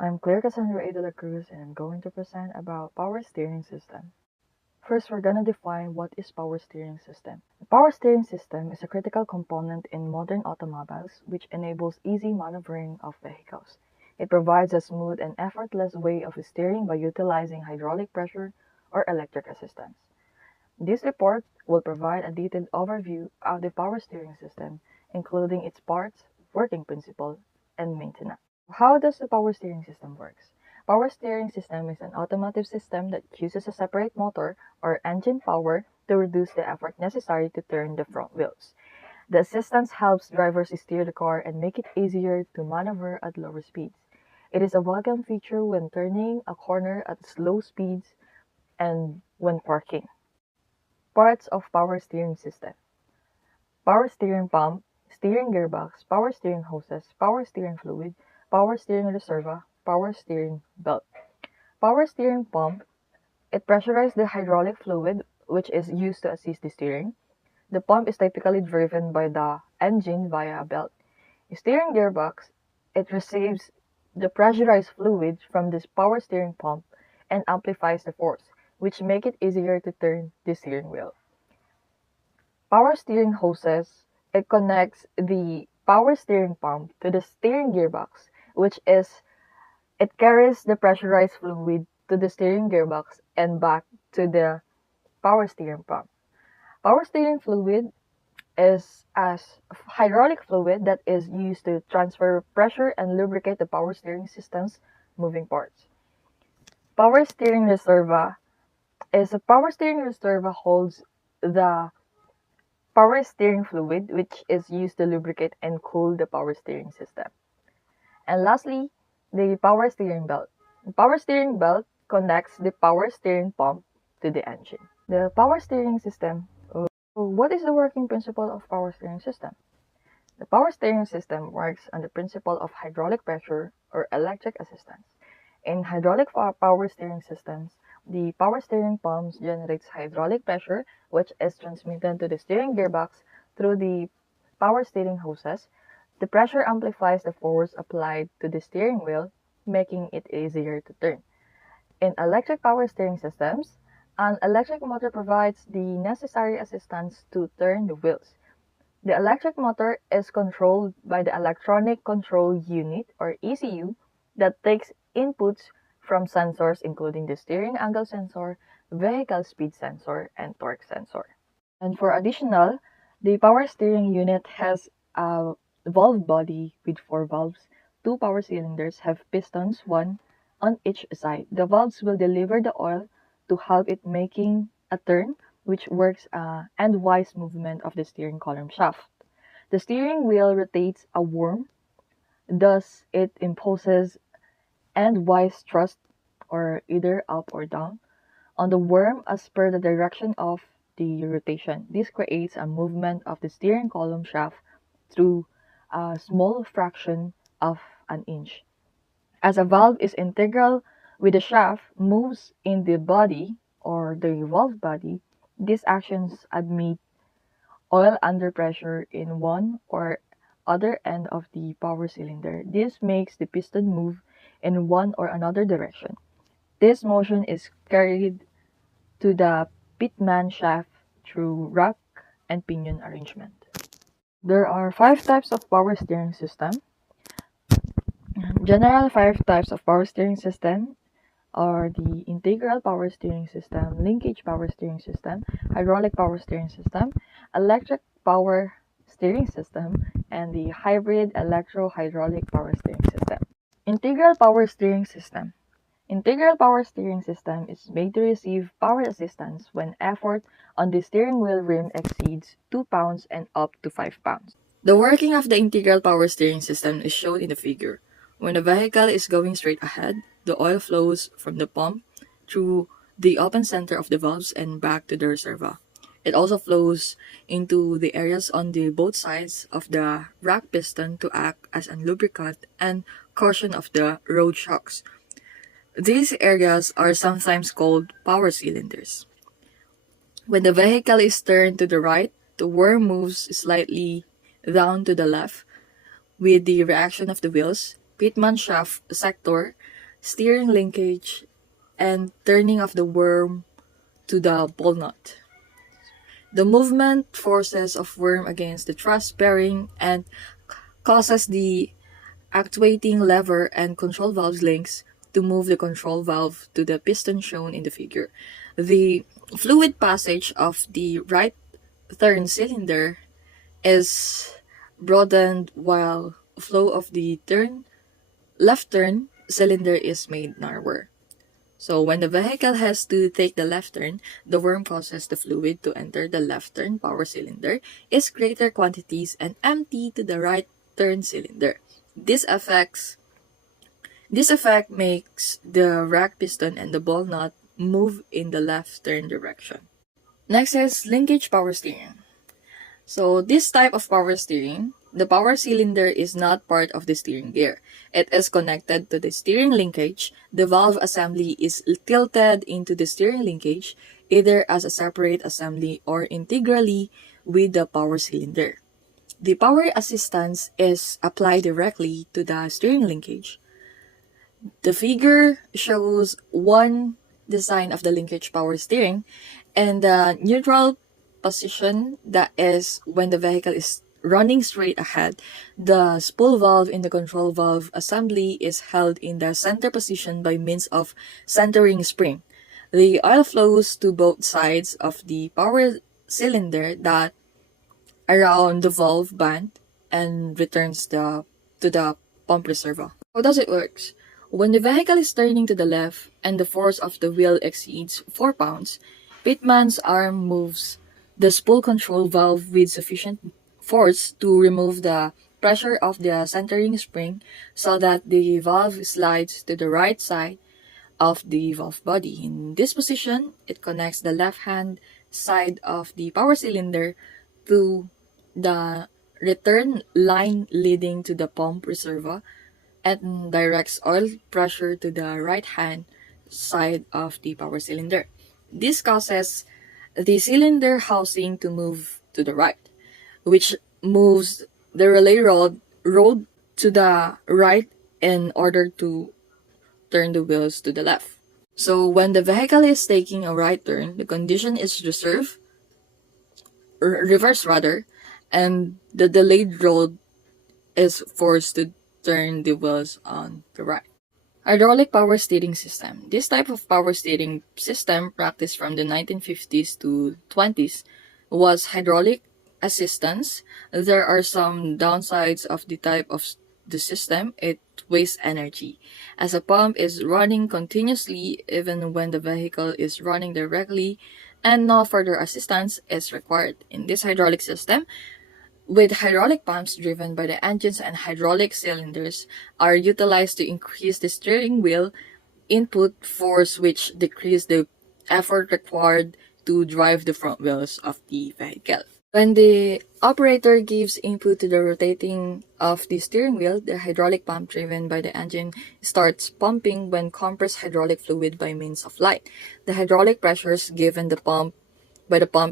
I'm Casandra Dela Cruz and I'm going to present about power steering system. First, we're gonna define what is power steering system. The power steering system is a critical component in modern automobiles which enables easy maneuvering of vehicles. It provides a smooth and effortless way of steering by utilizing hydraulic pressure or electric assistance. This report will provide a detailed overview of the power steering system, including its parts, working principle, and maintenance. How does the power steering system works? Power steering system is an automotive system that uses a separate motor or engine power to reduce the effort necessary to turn the front wheels. The assistance helps drivers steer the car and make it easier to maneuver at lower speeds. It is a welcome feature when turning a corner at slow speeds and when parking. Parts of power steering system: power steering pump, steering gearbox, power steering hoses, power steering fluid, power steering reserva, power steering belt. Power steering pump, it pressurizes the hydraulic fluid which is used to assist the steering. The pump is typically driven by the engine via a belt. Steering gearbox, it receives the pressurized fluid from this power steering pump and amplifies the force, which make it easier to turn the steering wheel. Power steering hoses, it connects the power steering pump to the steering gearbox, which is, it carries the pressurized fluid to the steering gearbox and back to the power steering pump. Power steering fluid is as hydraulic fluid that is used to transfer pressure and lubricate the power steering system's moving parts. Power steering reserva is a power steering reserva holds the power steering fluid, which is used to lubricate and cool the power steering system. And lastly, the power steering belt. The power steering belt connects the power steering pump to the engine. The power steering system. What is the working principle of power steering system? The power steering system works on the principle of hydraulic pressure or electric assistance. In hydraulic power steering systems, the power steering pumps generates hydraulic pressure, which is transmitted to the steering gearbox through the power steering hoses. The pressure amplifies the force applied to the steering wheel, making it easier to turn. In electric power steering systems, an electric motor provides the necessary assistance to turn the wheels. The electric motor is controlled by the Electronic Control Unit, or ECU, that takes inputs from sensors including the steering angle sensor, vehicle speed sensor, and torque sensor. And for additional, the power steering unit has a valve body with 4 valves. 2 power cylinders have pistons, 1 on each side. The valves will deliver the oil to help it making a turn, which works endwise movement of the steering column shaft. The steering wheel rotates a worm, thus it imposes endwise thrust, or either up or down, on the worm as per the direction of the rotation. This creates a movement of the steering column shaft through a small fraction of an inch. As a valve is integral with the shaft moves in the body or the valve body, these actions admit oil under pressure in one or other end of the power cylinder. This makes the piston move in one or another direction. This motion is carried to the pitman shaft through rack and pinion arrangement. There are 5 types of power steering system. General 5 types of power steering system are the integral power steering system, linkage power steering system, hydraulic power steering system, electric power steering system, and the hybrid electro-hydraulic power steering system. Integral power steering system. Integral power steering system is made to receive power assistance when effort on the steering wheel rim exceeds 2 pounds and up to 5 pounds. The working of the integral power steering system is shown in the figure. When the vehicle is going straight ahead, the oil flows from the pump through the open center of the valves and back to the reservoir. It also flows into the areas on the both sides of the rack piston to act as a lubricant and cushion of the road shocks. These areas are sometimes called power cylinders. When the vehicle is turned to the right, the worm moves slightly down to the left with the reaction of the wheels. pitman shaft sector, steering linkage, and turning of the worm to the ball nut. The movement forces of worm against the truss bearing and causes the actuating lever and control valve links to move the control valve to the piston shown in the figure. The fluid passage of the right turn cylinder is broadened while flow of the left turn cylinder is made narrower. So when the vehicle has to take the left turn, the worm causes the fluid to enter the left turn power cylinder is greater quantities and empty to the right turn cylinder. This effect makes the rack piston and the ball nut move in the left turn direction. Next is linkage power steering. So this type of power steering, the power cylinder is not part of the steering gear. It is connected to the steering linkage. The valve assembly is tilted into the steering linkage either as a separate assembly or integrally with the power cylinder. The power assistance is applied directly to the steering linkage. The figure shows one design of the linkage power steering and the neutral position, that is when the vehicle is running straight ahead. The spool valve in the control valve assembly is held in the center position by means of centering spring. The oil flows to both sides of the power cylinder that around the valve band and returns to the pump reservoir. How does it work? When the vehicle is turning to the left and the force of the wheel exceeds 4 pounds, pitman's arm moves the spool control valve with sufficient force to remove the pressure of the centering spring so that the valve slides to the right side of the valve body. In this position, it connects the left-hand side of the power cylinder to the return line leading to the pump reservoir and directs oil pressure to the right-hand side of the power cylinder. This causes the cylinder housing to move to the right, which moves the relay rod to the right in order to turn the wheels to the left. So when the vehicle is taking a right turn, the condition is reverse rather, and the delayed rod is forced to turn the wheels on the right. Hydraulic power steering system. This type of power steering system, practiced from the 1950s to 20s, was hydraulic assistance. There are some downsides of the type of the system. It wastes energy, as a pump is running continuously even when the vehicle is running directly and no further assistance is required. In this hydraulic system, with hydraulic pumps driven by the engines and hydraulic cylinders are utilized to increase the steering wheel input force, which decrease the effort required to drive the front wheels of the vehicle. When the operator gives input to the rotating of the steering wheel, the hydraulic pump driven by the engine starts pumping when compressed hydraulic fluid by means of light. The hydraulic pressures given the pump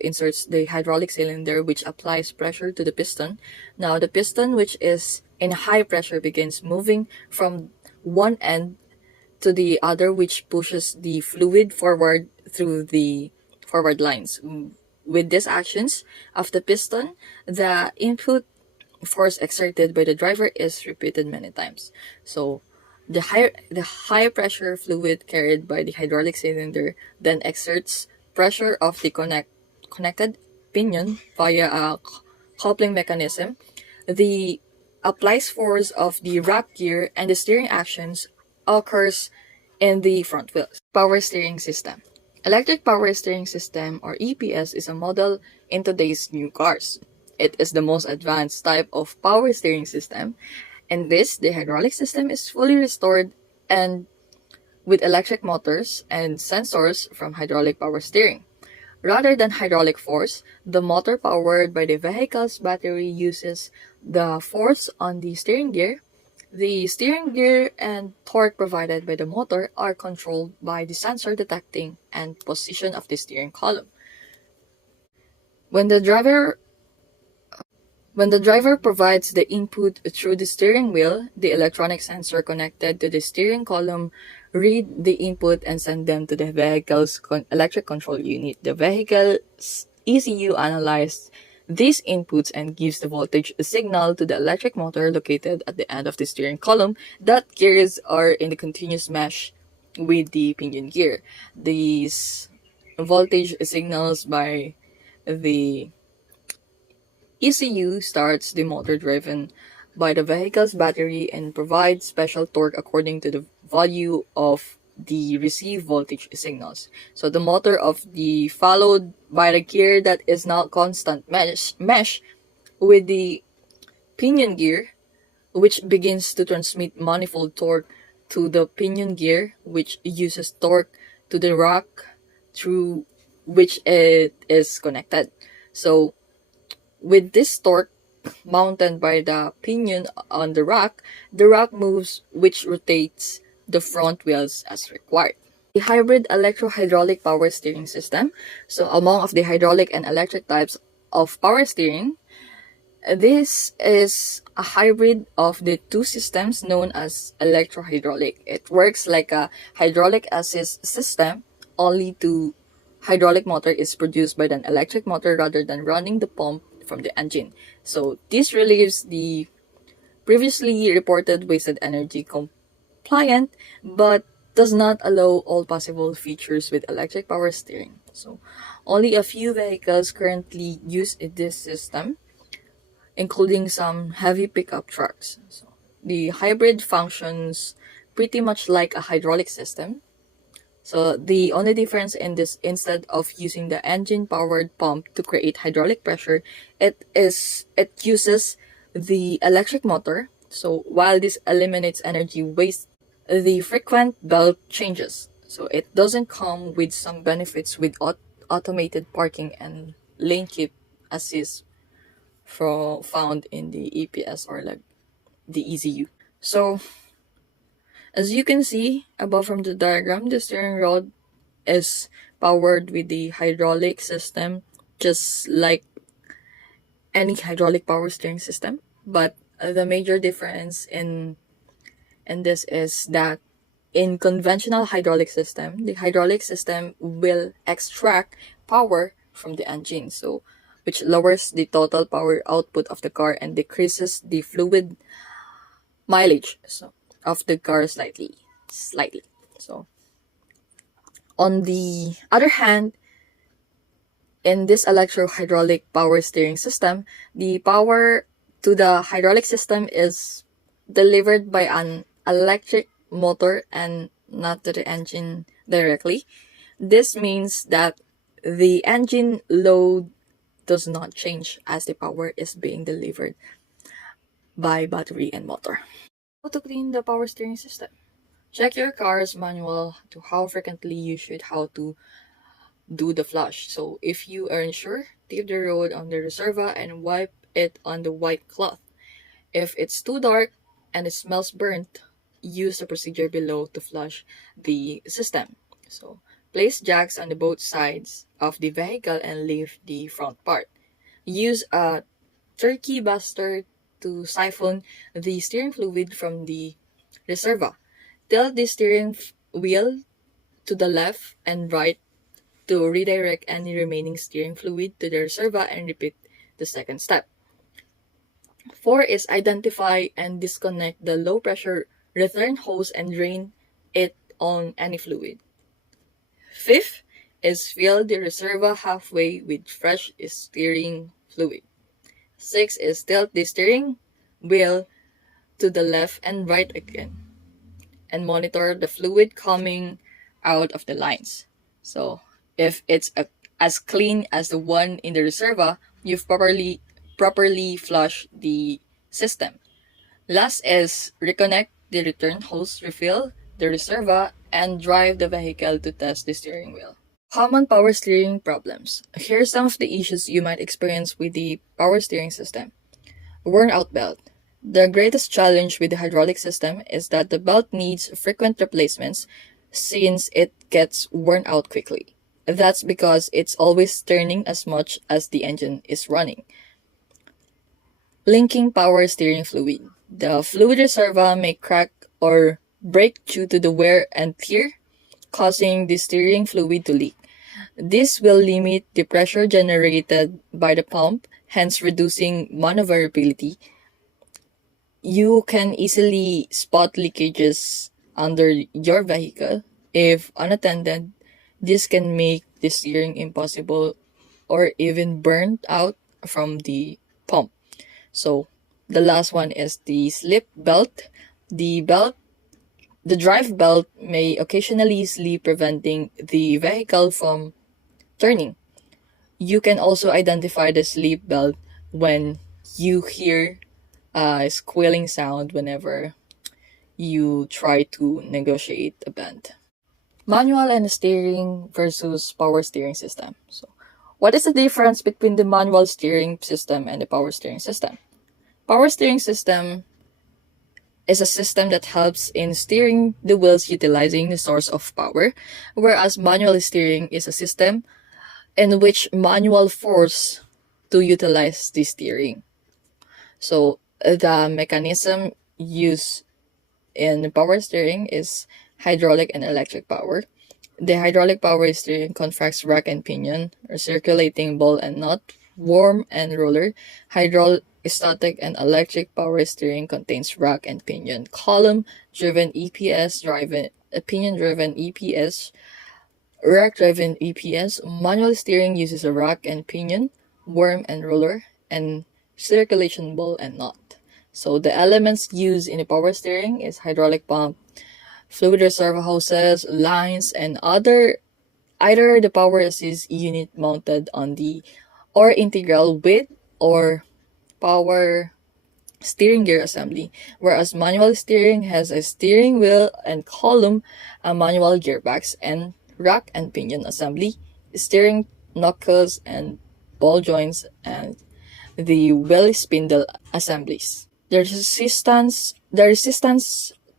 inserts the hydraulic cylinder, which applies pressure to the piston. Now the piston, which is in high pressure, begins moving from one end to the other, which pushes the fluid forward through the forward lines. With these actions of the piston, the input force exerted by the driver is repeated many times. So the high pressure fluid carried by the hydraulic cylinder then exerts pressure of the connected pinion via a coupling mechanism. The applies force of the rack gear and the steering actions occurs in the front wheels. Power steering system. Electric power steering system, or EPS, is a model in today's new cars. It is the most advanced type of power steering system. In this, the hydraulic system is fully restored and with electric motors and sensors from hydraulic power steering. Rather than hydraulic force, the motor powered by the vehicle's battery uses the force on the steering gear. The steering gear and torque provided by the motor are controlled by the sensor detecting and position of the steering column. When the driver When the driver provides the input through the steering wheel, the electronic sensor connected to the steering column read the input and send them to the vehicle's electric control unit. The vehicle's ECU analyzes these inputs and gives the voltage signal to the electric motor located at the end of the steering column. That gears are in the continuous mesh with the pinion gear. These voltage signals by the ECU starts the motor driven by the vehicle's battery and provides special torque according to the value of the received voltage signals. So the motor of the followed by the gear that is now constant mesh with the pinion gear, which begins to transmit manifold torque to the pinion gear, which uses torque to the rack through which it is connected. So with this torque mounted by the pinion on the rack moves, which rotates the front wheels as required. The hybrid electro-hydraulic power steering system. So among of the hydraulic and electric types of power steering, this is a hybrid of the two systems known as electro-hydraulic. It works like a hydraulic assist system, only to hydraulic motor is produced by an electric motor rather than running the pump from the engine. So this relieves the previously reported wasted energy compliant, but does not allow all possible features with electric power steering. So only a few vehicles currently use this system, including some heavy pickup trucks. So the hybrid functions pretty much like a hydraulic system. So the only difference in this, instead of using the engine-powered pump to create hydraulic pressure, it uses the electric motor. So while this eliminates energy waste, the frequent belt changes. So it doesn't come with some benefits with automated parking and lane keep assist found in the EPS or like the ECU. So as you can see above from the diagram, the steering rod is powered with the hydraulic system, just like any hydraulic power steering system. But the major difference in this is that in conventional hydraulic system, the hydraulic system will extract power from the engine, so which lowers the total power output of the car and decreases the fluid mileage of the car slightly. So on the other hand, in this electro-hydraulic power steering system, the power to the hydraulic system is delivered by an electric motor and not to the engine directly. This means that the engine load does not change as the power is being delivered by battery and motor. How to clean the power steering system? Check your car's manual to how frequently you should how to do the flush. So if you are unsure, tape the road on the reserva and wipe it on the white cloth. If it's too dark and it smells burnt, use the procedure below to flush the system. So place jacks on the both sides of the vehicle and leave the front part. Use a turkey baster to siphon the steering fluid from the reserva. Tilt the steering wheel to the left and right to redirect any remaining steering fluid to the reserva and repeat the second step. 4 is identify and disconnect the low pressure return hose and drain it on any fluid. 5th is fill the reserva halfway with fresh steering fluid. 6 is tilt the steering wheel to the left and right again and monitor the fluid coming out of the lines. So if it's as clean as the one in the reserva, you've properly flushed the system. Last is reconnect the return hose, refill the reserva, and drive the vehicle to test the steering wheel. Common power steering problems. Here's some of the issues you might experience with the power steering system. Worn out belt. The greatest challenge with the hydraulic system is that the belt needs frequent replacements since it gets worn out quickly. That's because it's always turning as much as the engine is running. Linking power steering fluid. The fluid reservoir may crack or break due to the wear and tear, causing the steering fluid to leak. This will limit the pressure generated by the pump, hence reducing maneuverability. You can easily spot leakages under your vehicle. If unattended, this can make the steering impossible or even burnt out from the pump. So the last one is the slip belt. The drive belt may occasionally slip, preventing the vehicle from turning. You can also identify the slip belt when you hear a squealing sound whenever you try to negotiate a bend. Manual and steering versus power steering system. So, what is the difference between the manual steering system and the power steering system? Power steering system is a system that helps in steering the wheels utilizing the source of power, whereas manual steering is a system in which manual force to utilize the steering. So the mechanism used in power steering is hydraulic and electric power. The hydraulic power steering contracts rack and pinion, or circulating ball and nut, worm and roller. Hydrostatic and electric power steering contains rack and pinion, column driven EPS, pinion driven EPS, rack driven EPS. Manual steering uses a rack and pinion, worm and roller, and circulation ball and nut. So the elements used in the power steering is hydraulic pump, fluid reservoir hoses, lines, and either the power assist unit mounted on the or integral with or power steering gear assembly, whereas manual steering has a steering wheel and column, a manual gearbox, and rack and pinion assembly, steering knuckles and ball joints, and the wheel spindle assemblies. The resistance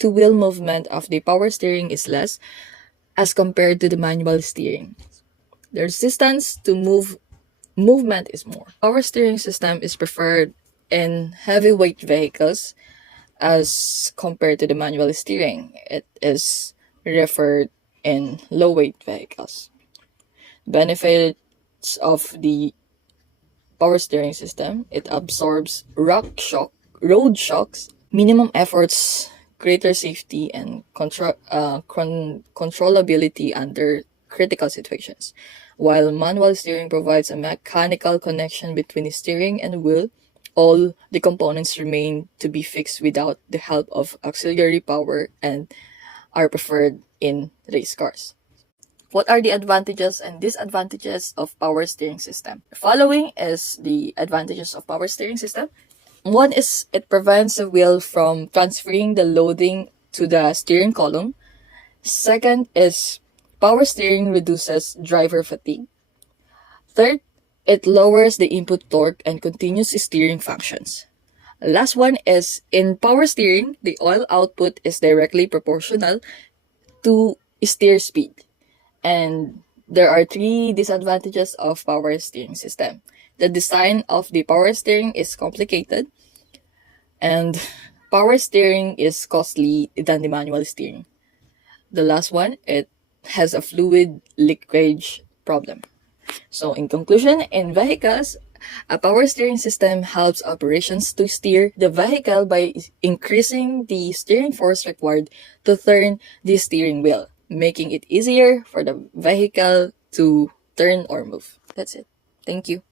to wheel movement of the power steering is less as compared to the manual steering. The resistance to movement is more. Power steering system is preferred in heavyweight vehicles as compared to the manual steering. It is referred in low weight vehicles. Benefits of the power steering system: it absorbs road shocks, minimum efforts, greater safety, and controllability under critical situations. While manual steering provides a mechanical connection between the steering and wheel, all the components remain to be fixed without the help of auxiliary power and are preferred in race cars. What are the advantages and disadvantages of power steering system? The following is the advantages of power steering system. One is it prevents the wheel from transferring the loading to the steering column. Second is power steering reduces driver fatigue. Third, it lowers the input torque and continuous steering functions. Last one is in power steering, the oil output is directly proportional to steer speed. And there are 3 disadvantages of power steering system. The design of the power steering is complicated, and power steering is costly than the manual steering. The last one, it has a fluid leakage problem. So in conclusion, in vehicles, a power steering system helps operations to steer the vehicle by increasing the steering force required to turn the steering wheel, making it easier for the vehicle to turn or move. That's it. Thank you.